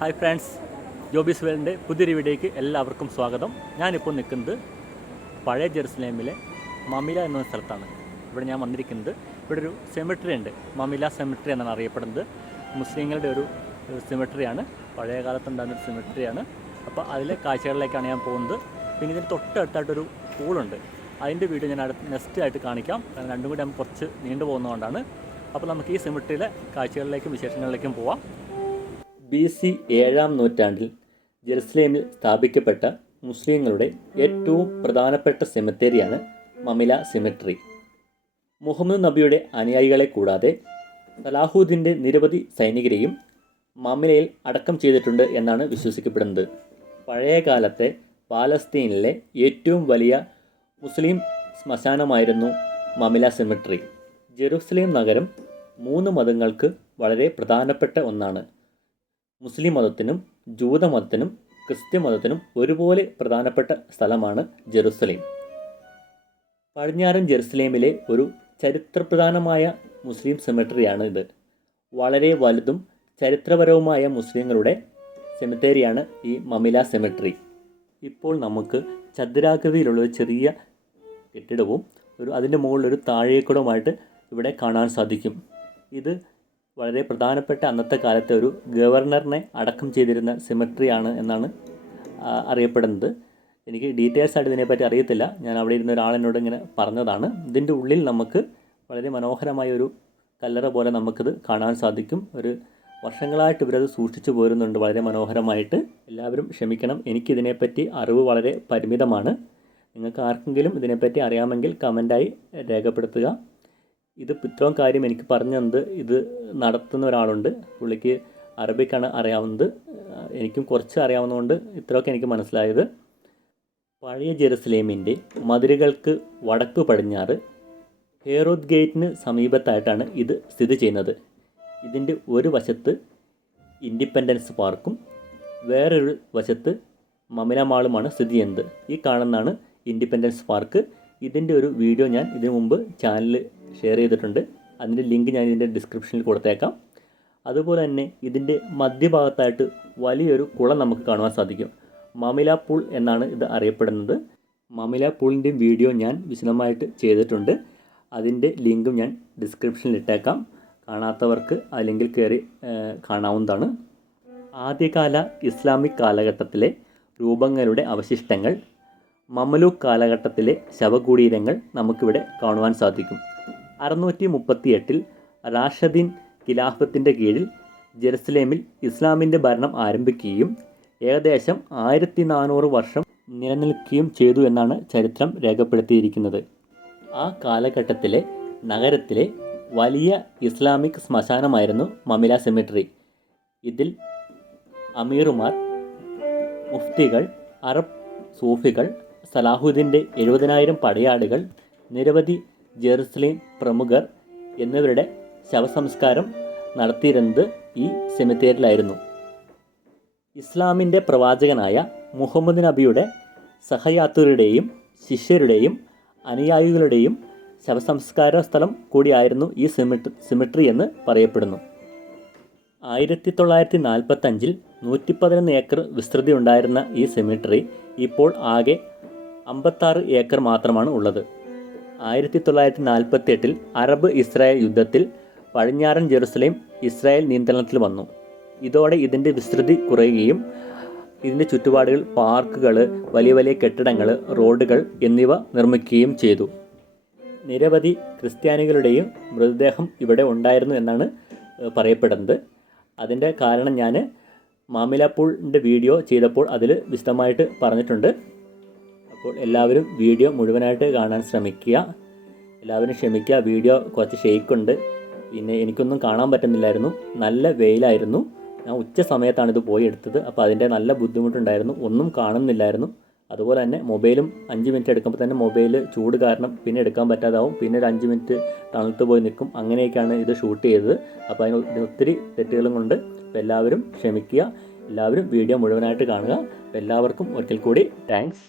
Hi friends, Joby's വേൾഡിൻ്റെ പുതിയൊരു വീഡിയോയ്ക്ക് എല്ലാവർക്കും സ്വാഗതം. ഞാനിപ്പോൾ നിൽക്കുന്നത് പഴയ ജെറുസലേമിലെ മമില എന്ന സ്ഥലത്താണ്. ഇവിടെ ഞാൻ വന്നിരിക്കുന്നത്, ഇവിടെ ഒരു സെമിട്രി ഉണ്ട്. മമില സെമിട്രി എന്നാണ് അറിയപ്പെടുന്നത്. മുസ്ലിങ്ങളുടെ ഒരു സെമിട്രിയാണ്, പഴയ കാലത്തുണ്ടായിരുന്നൊരു സെമിട്രിയാണ്. അപ്പോൾ അതിലെ കാഴ്ചകളിലേക്കാണ് ഞാൻ പോകുന്നത്. പിന്നെ ഇതിന് തൊട്ടടുത്തായിട്ടൊരു പൂളുണ്ട്. അതിൻ്റെ വീഡിയോ ഞാൻ നെക്സ്റ്റ് ആയിട്ട് കാണിക്കാം. കാരണം രണ്ടും കൂടി നമുക്ക് കുറച്ച് നീണ്ടു പോകുന്നതുകൊണ്ടാണ്. അപ്പോൾ നമുക്ക് ഈ സെമിട്രിയിലെ കാഴ്ചകളിലേക്കും വിശേഷങ്ങളിലേക്കും പോവാം. BC 7-ാം നൂറ്റാണ്ടിൽ ജെറുസലേമിൽ സ്ഥാപിക്കപ്പെട്ട മുസ്ലിങ്ങളുടെ ഏറ്റവും പ്രധാനപ്പെട്ട സെമിത്തേരിയാണ് മമില സെമിട്രി. മുഹമ്മദ് നബിയുടെ അനുയായികളെ കൂടാതെ സലാഹുദ്ദീൻ്റെ നിരവധി സൈനികരെയും മമിലയിൽ അടക്കം ചെയ്തിട്ടുണ്ട് എന്നാണ് വിശ്വസിക്കപ്പെടുന്നത്. പഴയ കാലത്തെ പാലസ്തീനിലെ ഏറ്റവും വലിയ മുസ്ലിം ശ്മശാനമായിരുന്നു മമില സെമിട്രി. ജെറുസലേം നഗരം 3 മതങ്ങൾക്ക് വളരെ പ്രധാനപ്പെട്ട ഒന്നാണ്. മുസ്ലിം മതത്തിനും ജൂതമതത്തിനും ക്രിസ്ത്യൻ മതത്തിനും ഒരുപോലെ പ്രധാനപ്പെട്ട സ്ഥലമാണ് ജെറുസലേം. പടിഞ്ഞാറൻ ജെറുസലേമിലെ ഒരു ചരിത്രപ്രധാനമായ മുസ്ലിം സെമിട്രിയാണ് ഇത്. വളരെ വലുതും ചരിത്രപരവുമായ മുസ്ലിങ്ങളുടെ സെമിത്തേരിയാണ് ഈ മമില സെമിട്രി. ഇപ്പോൾ നമുക്ക് ചതുരാകൃതിയിലുള്ള ഒരു ചെറിയ കെട്ടിടവും അതിൻ്റെ മുകളിലൊരു താഴേക്കുടവുമായിട്ട് ഇവിടെ കാണാൻ സാധിക്കും. ഇത് വളരെ പ്രധാനപ്പെട്ട അന്നത്തെ കാലത്തെ ഒരു ഗവർണറിനെ അടക്കം ചെയ്തിരുന്ന സെമിട്രിയാണ് എന്നാണ് അറിയപ്പെടുന്നത്. എനിക്ക് ഡീറ്റെയിൽസ് ആയിട്ട് ഇതിനെപ്പറ്റി അറിയത്തില്ല. ഞാൻ അവിടെ ഇരുന്ന ഒരാളെന്നോട് ഇങ്ങനെ പറഞ്ഞതാണ്. ഇതിൻ്റെ ഉള്ളിൽ നമുക്ക് വളരെ മനോഹരമായ ഒരു കല്ലറ പോലെ നമുക്കിത് കാണാൻ സാധിക്കും. ഒരു വർഷങ്ങളായിട്ട് ഇവരത് സൂക്ഷിച്ചു പോരുന്നുണ്ട് വളരെ മനോഹരമായിട്ട്. എല്ലാവരും ക്ഷമിക്കണം, എനിക്കിതിനെപ്പറ്റി അറിവ് വളരെ പരിമിതമാണ്. നിങ്ങൾക്ക് ആർക്കെങ്കിലും ഇതിനെപ്പറ്റി അറിയാമെങ്കിൽ കമൻറ്റായി രേഖപ്പെടുത്തുക. ഇത് ഇത്രയും കാര്യം എനിക്ക് പറഞ്ഞു തന്നത് ഇത് നടത്തുന്ന ഒരാളുണ്ട്. പുള്ളിക്ക് അറബിക്കാണ് അറിയാവുന്നത്. എനിക്കും കുറച്ച് അറിയാവുന്നതുകൊണ്ട് ഇത്രയൊക്കെ എനിക്ക് മനസ്സിലായത്. പഴയ ജെറുസലേമിൻ്റെ മതിലുകൾക്ക് വടക്ക് പടിഞ്ഞാറ് ഹെറോദ് ഗേറ്റിന് സമീപത്തായിട്ടാണ് ഇത് സ്ഥിതി ചെയ്യുന്നത്. ഇതിൻ്റെ ഒരു വശത്ത് ഇൻഡിപെൻഡൻസ് പാർക്കും വേറൊരു വശത്ത് മമില മാളുമാണ് സ്ഥിതി ചെയ്യുന്നത്. ഈ കാണുന്നതാണ് ഇൻഡിപെൻഡൻസ് പാർക്ക്. ഇതിൻ്റെ ഒരു വീഡിയോ ഞാൻ ഇതിനു മുമ്പ് ചാനലിൽ ഷെയർ ചെയ്തിട്ടുണ്ട്. അതിൻ്റെ ലിങ്ക് ഞാൻ ഇതിൻ്റെ ഡിസ്ക്രിപ്ഷനിൽ കൊടുത്തേക്കാം. അതുപോലെ തന്നെ ഇതിൻ്റെ മധ്യഭാഗത്തായിട്ട് വലിയൊരു കുളം നമുക്ക് കാണുവാൻ സാധിക്കും. മമില പൂൾ എന്നാണ് ഇത് അറിയപ്പെടുന്നത്. മമില പൂളിൻ്റെ വീഡിയോ ഞാൻ വിശദമായിട്ട് ചെയ്തിട്ടുണ്ട്. അതിൻ്റെ ലിങ്കും ഞാൻ ഡിസ്ക്രിപ്ഷനിൽ ഇട്ടേക്കാം. കാണാത്തവർക്ക് ആ ലിങ്കിൽ കയറി കാണാവുന്നതാണ്. ആദ്യകാല ഇസ്ലാമിക് കാലഘട്ടത്തിലെ രൂപങ്ങളുടെ അവശിഷ്ടങ്ങൾ, മമലൂക്ക് കാലഘട്ടത്തിലെ ശവകുടീരങ്ങൾ നമുക്കിവിടെ കാണുവാൻ സാധിക്കും. 638-ൽ റാഷദീൻ ഖിലാഫത്തിൻ്റെ കീഴിൽ ജെറുസലേമിൽ ഇസ്ലാമിൻ്റെ ഭരണം ആരംഭിക്കുകയും ഏകദേശം 1400 വർഷം നിലനിൽക്കുകയും ചെയ്തു എന്നാണ് ചരിത്രം രേഖപ്പെടുത്തിയിരിക്കുന്നത്. ആ കാലഘട്ടത്തിലെ നഗരത്തിലെ വലിയ ഇസ്ലാമിക് ശ്മശാനമായിരുന്നു മമില സെമിട്രി. ഇതിൽ അമീറുമാർ, മുഫ്തികൾ, അറബ് സൂഫികൾ, സലാഹുദ്ദീൻ്റെ 70,000 പടയാളികൾ, നിരവധി ജെറുസലേം പ്രമുഖർ എന്നിവരുടെ ശവസംസ്കാരം നടത്തിയിരുന്നത് ഈ സെമിത്തേരിലായിരുന്നു. ഇസ്ലാമിൻ്റെ പ്രവാചകനായ മുഹമ്മദ് നബിയുടെ സഹയാത്രികരുടെയും ശിഷ്യരുടെയും അനുയായികളുടെയും ശവസംസ്കാര സ്ഥലം കൂടിയായിരുന്നു ഈ സെമിട്രി എന്ന് പറയപ്പെടുന്നു. 1945-ൽ 111 ഏക്കർ വിസ്തൃതി ഉണ്ടായിരുന്ന ഈ സെമിട്രി ഇപ്പോൾ ആകെ 56 ഏക്കർ മാത്രമാണ് ഉള്ളത്. 1948-ൽ അറബ് ഇസ്രായേൽ യുദ്ധത്തിൽ പടിഞ്ഞാറൻ ജെറുസലേം ഇസ്രായേൽ നിയന്ത്രണത്തിൽ വന്നു. ഇതോടെ ഇതിൻ്റെ വിസ്തൃതി കുറയുകയും ഇതിൻ്റെ ചുറ്റുപാടുകൾ പാർക്കുകൾ, വലിയ വലിയ കെട്ടിടങ്ങൾ, റോഡുകൾ എന്നിവ നിർമ്മിക്കുകയും ചെയ്തു. നിരവധി ക്രിസ്ത്യാനികളുടെയും മൃതദേഹം ഇവിടെ ഉണ്ടായിരുന്നു എന്നാണ് പറയപ്പെടുന്നത്. അതിൻ്റെ കാരണം ഞാൻ മമില പൂളിൻ്റെ വീഡിയോ ചെയ്തപ്പോൾ അതിൽ വിശദമായിട്ട് പറഞ്ഞിട്ടുണ്ട്. അപ്പോൾ എല്ലാവരും വീഡിയോ മുഴുവനായിട്ട് കാണാൻ ശ്രമിക്കുക. എല്ലാവരും ക്ഷമിക്കുക, വീഡിയോ കുറച്ച് ഷെയ്ക്കുണ്ട്. പിന്നെ എനിക്കൊന്നും കാണാൻ പറ്റുന്നില്ലായിരുന്നു, നല്ല വെയിലായിരുന്നു. ഞാൻ ഉച്ച സമയത്താണ് ഇത് പോയി എടുത്തത്. അപ്പോൾ അതിൻ്റെ നല്ല ബുദ്ധിമുട്ടുണ്ടായിരുന്നു, ഒന്നും കാണുന്നില്ലായിരുന്നു. അതുപോലെ തന്നെ മൊബൈലും 5 മിനിറ്റ് എടുക്കുമ്പോൾ തന്നെ മൊബൈൽ ചൂട് കാരണം പിന്നെ എടുക്കാൻ പറ്റാതാവും. പിന്നെ ഒരു 5 മിനിറ്റ് തണുത്ത് പോയി നിൽക്കും. അങ്ങനെയൊക്കെയാണ് ഇത് ഷൂട്ട് ചെയ്തത്. അപ്പോൾ അതിന് ഒത്തിരി തെറ്റുകളും കൊണ്ട്. അപ്പോൾ എല്ലാവരും ക്ഷമിക്കുക, എല്ലാവരും വീഡിയോ മുഴുവനായിട്ട് കാണുക. അപ്പോൾ എല്ലാവർക്കും ഒരിക്കൽ കൂടി താങ്ക്സ്.